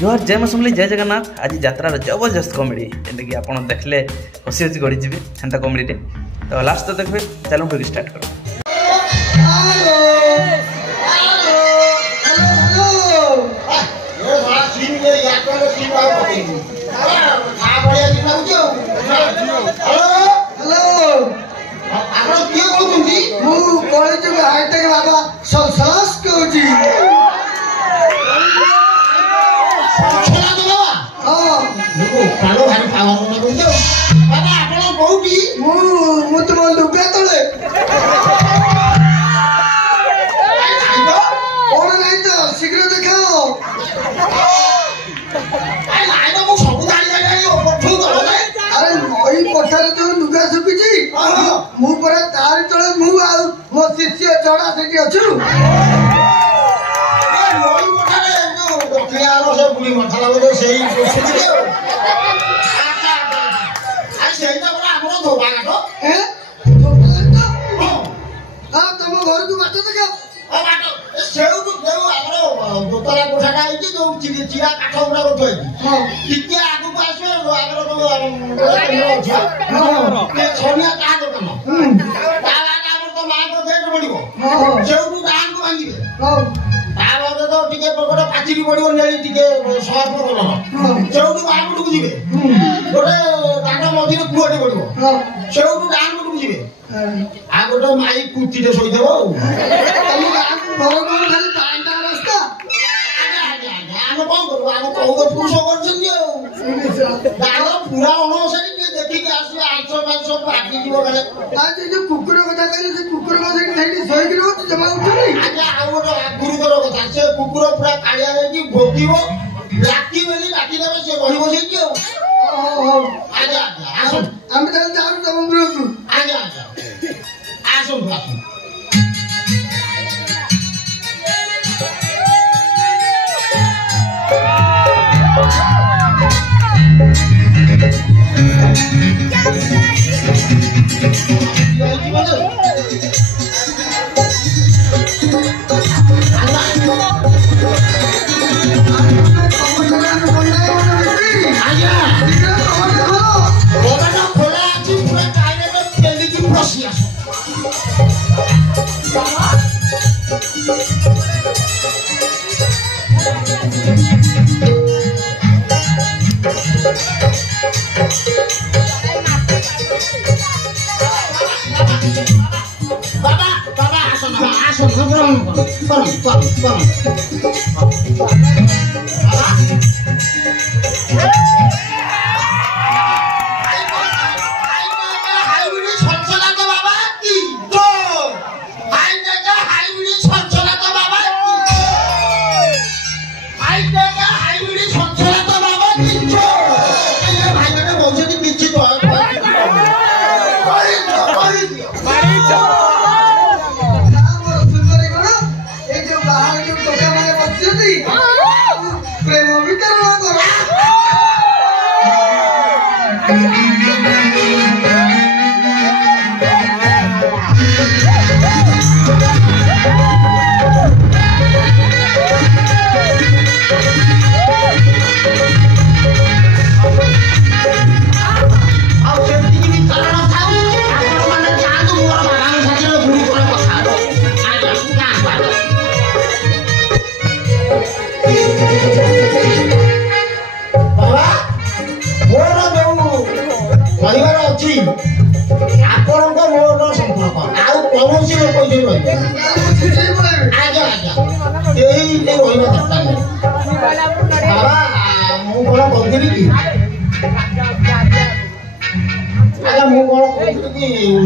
जोहर जय मां समली जय जगन्नाथ। आज यात्रार जबरदस्त कॉमेडी जेनटा कि आप देखले हसी हसी गड़ी जी सेंटा कॉमेडी तो लास्ट तो देखबे। चलो फिर स्टार्ट करो। कुकुर कथा कहले कुकुर जमा गुरुतर कथा से कुकुर पूरा कालिया भोगिबो लाठी बेली लाठी देबे से बही बसै कि आजा आसो हम चल जाऊ तुम गुरु आजा आसो आसो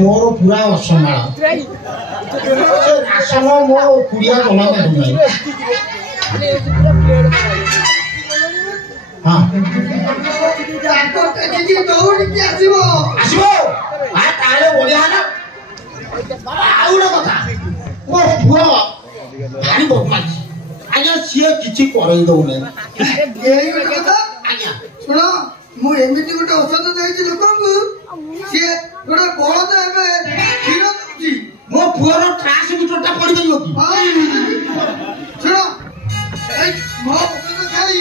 मोर पूरा असमाल राशन मोर कुड़िया जमा करूँ हाँ बढ़िया ना आउ कथा मो पुआ ଭାରି ବଦମାସି ଆଜ୍ଞା ସିଏ କିଛି କରେଇ ଦଉନାହିଁ ଏଇ ଗୋଟେ କଥା ଆଜ୍ଞା ଶୁଣ ମୁଁ ଏମିତି ଗୋଟେ ଔଷଧ ଦେଇଛି ଲୋକଙ୍କୁ ସିଏ ଗୋଟେ ବଳଦ ଏବେ କ୍ଷୀର ଦଉଛି ମୋ ପୁଅର ଟ୍ରାନ୍ସମିଟରଟା ପଡିପାରିବ କି ଶୁଣ ଏଇ ମୋ ଔଷଧ ଖାଇ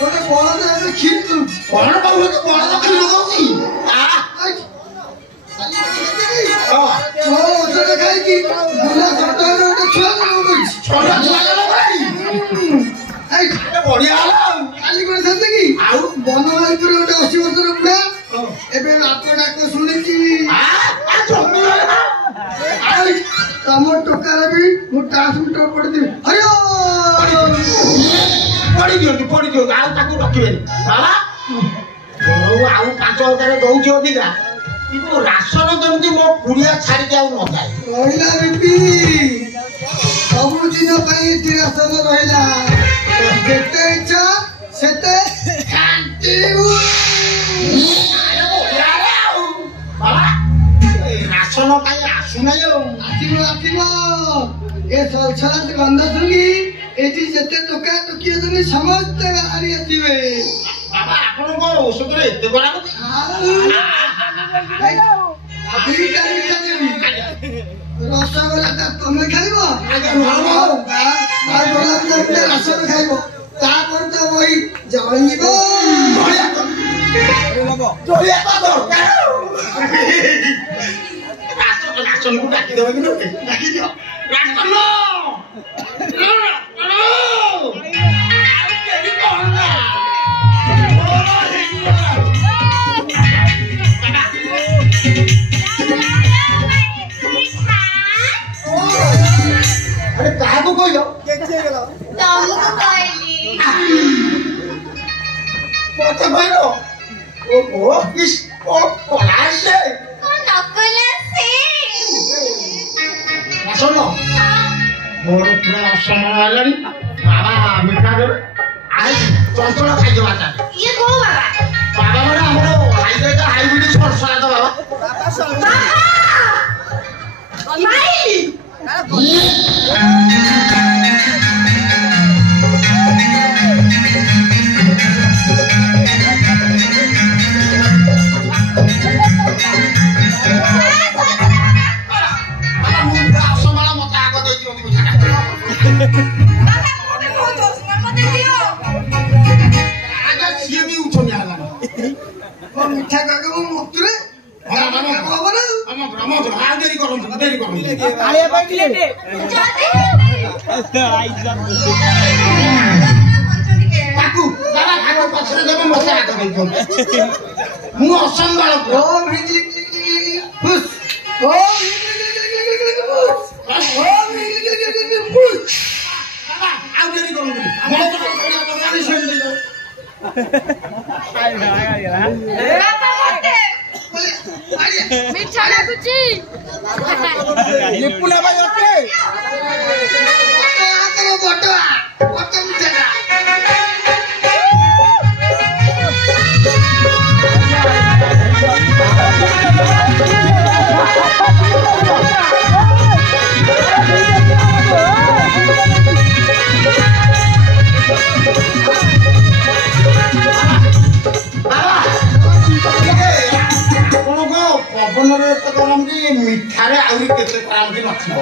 ଗୋଟେ ବଳଦ ଏବେ କ୍ଷୀର ଦଉଛି କଣ କହୁଛ ବଳଦ କ୍ଷୀର ଦଉଛି ମୋ ଔଷଧ ଖାଇକି ବୁଲା ସପ୍ତାହରେ ଗୋଟେ ଛୁଆ ଜନ୍ମ କରିଛି ଛୋଟ ଛୁଆ ବଢିଆ ହେଲା କାଲି କଣ ଜାଣିଲେ କି ଆଉ ବନମାଳିପୁର ଗୋଟେ 80 ବର୍ଷର ବୁଢା ଏବେ ବାପ ଡାକ ଶୁଣିଛି ତମ ଟୋକାରେ ବି ମୁଁ ଟ୍ରାନ୍ସମିଟର ପଡିଦେବି ପଡିଦିଅନ୍ତୁ ଆଉ ତାକୁ ରଖିବେନି ବାବା ଆଉ 5,000 ଦଉଛି ଅଧିକା କିନ୍ତୁ ରାସନ ଯେମିତି ମୋ କୁଡ଼ିଆ ଛାଡ଼ିକି ଆଉ ନଯାଏ ରହିଲା ବିପି ସବୁଦିନ ପାଇଁ ଏଠି ରାସନ ରହିଲା ଯେତେ ଇଚ୍ଛା ସେତେ ରାସନ କାହିଁ ଆସୁନାହିଁ ଆଉ ଆସିବ ଏ ସଲସଲା ଗନ୍ଧ ଶୁଣି ଏଠି ଯେତେ ଟୋକା ଟୋକି ଅଛନ୍ତି ସମସ୍ତେ ବାହାରି ଆସିବେ ବାବା ଆପଣଙ୍କ ଔଷଧରେ ଏତେ ବଡ ଦିଟା ଦେବି ରସଗୋଲା ତମେ ଖାଇବ ଗୋଲାପଜାମୁଟା ରାସନ ଖାଇବ ତାପରେ ତ ବହି ଜଳିବ ରାସନକୁ ଡାକିଦେବ କିନ୍ତୁ ଡାକିଦିଅ ରାସନ अरे काहाको कहल तमको कहली मते कहल ओ किस ओ पलासे नकला से सुनो मोर पूरा समय आलानी बाबा मिठा दे आई चंचल खाइ देबा ता ये को बाबा बाबा माने हमरो हाइब्रिड सरसरा तो बाबा माई ମିଠା କାକା ମୁଁ ମତରେ ମୁଁ ଅସମ୍ଭାଳ मिठा लाଗୁଛି ଲିପୁନା ଭାଇ ଓକେ ବଟ ମିଠା ପବନରେ ଏତେ କରନ୍ତି ମିଠାରେ ଆହୁରି କେତେ କରନ୍ତି ନଥିବ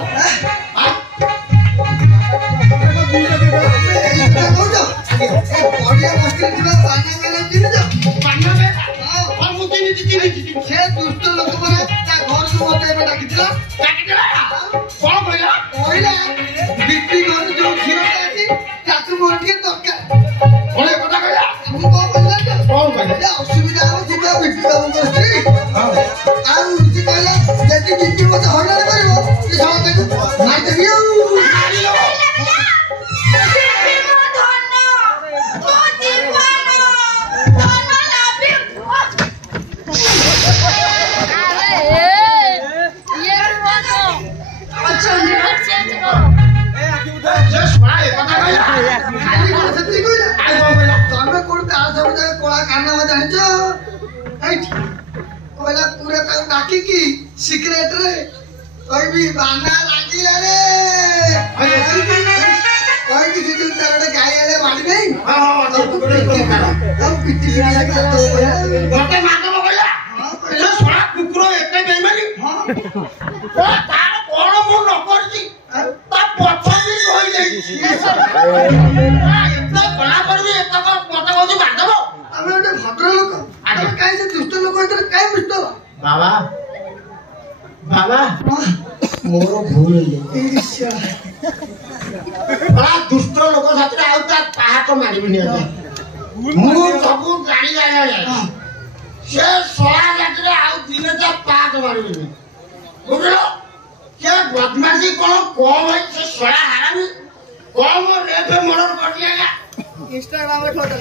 ସେ ଦୁଷ୍ଟ ଲୋକମାନେ ତା ଘରକୁ ମତେ ଏବେ ଡାକିଥିଲା କଣ କହିଲା କହିଲା ବିକ୍ରି ଘରେ ଯୋଉ କ୍ଷୀରଟା ଅଛି ତାକୁ ମୋର ଟିକେ ଦରକାର କଣ ଏ କଥା କହିଲା ମୁଁ କଣ କହିଲା କଣ କହିଲା ଅସୁବିଧା ହବ ଯିବା ବିକ୍ରି ବାବୁଙ୍କ ସ୍ତ୍ରୀ ଆଉ ସେ କହିଲା ଯଦି ବିକ୍ରି ମତେ ହଇରାଣ କରିବ ସେ ସମସ୍ତଙ୍କୁ ମାରିଦେବି ଆଉ ତମେ କୋଉଠି ତା ସବୁ ଜାଗା କଳା କାରନାମା ଜାଣିଛ କହିଲା ପୁରା ତାକୁ ଡାକିକି ସିକ୍ରେଟ ରେ କହିବି ବାନା ଲାଗିଲା ରେ ପିଟି ମତେ ମାଧବ କହିଲା ସେ ଶଳା କୁକୁର ଏତେ ବେଇମାନି ତାର କଣ ମୁଁ ନ କରିଛି ତା ପଛ ବି ରହିଯାଇଛି ଏତେ ଗଲା ପରେ ବି ଏତେ ମତେ କହୁଛି ମାଧବ ଆମେ ଗୋଟେ ଭଦ୍ରଲୋକ ଆମେ କାହିଁ ସେ ଦୁଷ୍ଟ ଲୋକ ଭିତରେ କାହିଁ ମିଶିତ ବାବା ବାବା ମୋର ଭୁଲ ହେଇଯାଇଛି ଦୁଷ୍ଟ ଲୋକ ସାଥିରେ ଆଉ ତା ପାହାଚ ମାରିବିନି ମୁଁ ସବୁ ଜାଣି ସେ ଶଳା ଜାତିରେ ଆଉ ଦିନେ ତା ପାହାଚ ମାରିବିନି ବୁଝିଲ ସେ ବଦମାସି କଣ କମ ସେ ଶଳା ହାରାମି କମ ରେଫେ ମର୍ଡର କରିଛି ଆଜ୍ଞା ଇନଷ୍ଟାଗ୍ରାମରେ ଫଟୋ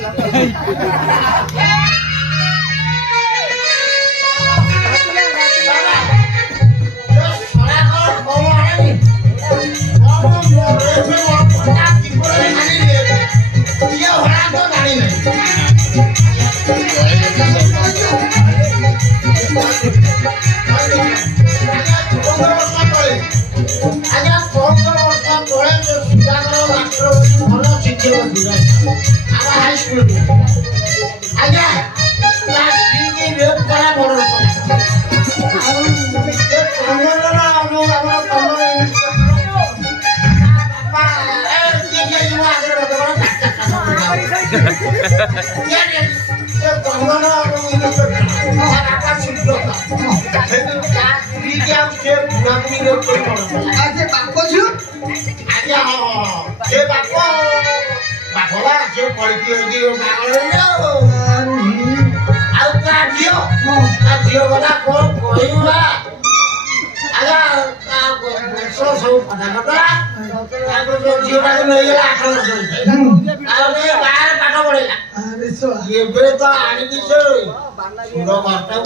ଏବେ ତ ଆଣିକି ସେ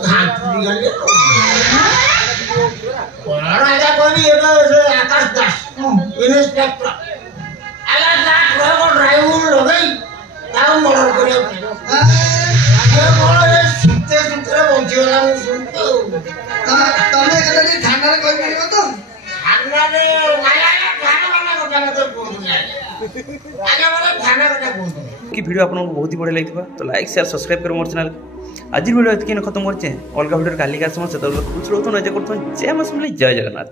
ଘାଣ୍ଟି ଗଲି କଣ ଆଜ୍ଞା କହିଲି ଏବେ ସେ ଆକାଶ ଦାସ ଇନ୍ସପେକ୍ଟର ଆଜ୍ଞା ତା ଡ୍ରାଇଭର ଲଗେଇ ତାକୁ ମର୍ଡର କରିବାକୁ କଣ ଏ ଶୀତେ ଶୀତରେ ବଞ୍ଚିଗଲା ମୁଁ ଶୁଣିଛୁ ତମେ ଏକାଥରେ ଥାନାରେ କହିପାରିବ ତ ଥାନାରେ ଥାନା କଥା ମତେ କୁହନ୍ତୁ ଆଜ୍ଞା ମତେ ଥାନା କଥା କୁହନ୍ତୁ कि वीडियो आपको बहुत ही बढ़िया लगी तो लाइक शेयर सब्सक्राइब करो मोर चैनल आज वीडियो ये खत्म करचे अलग वीडियो काली का समय से कुछ रोज नजर करते जय मां जय जगन्नाथ।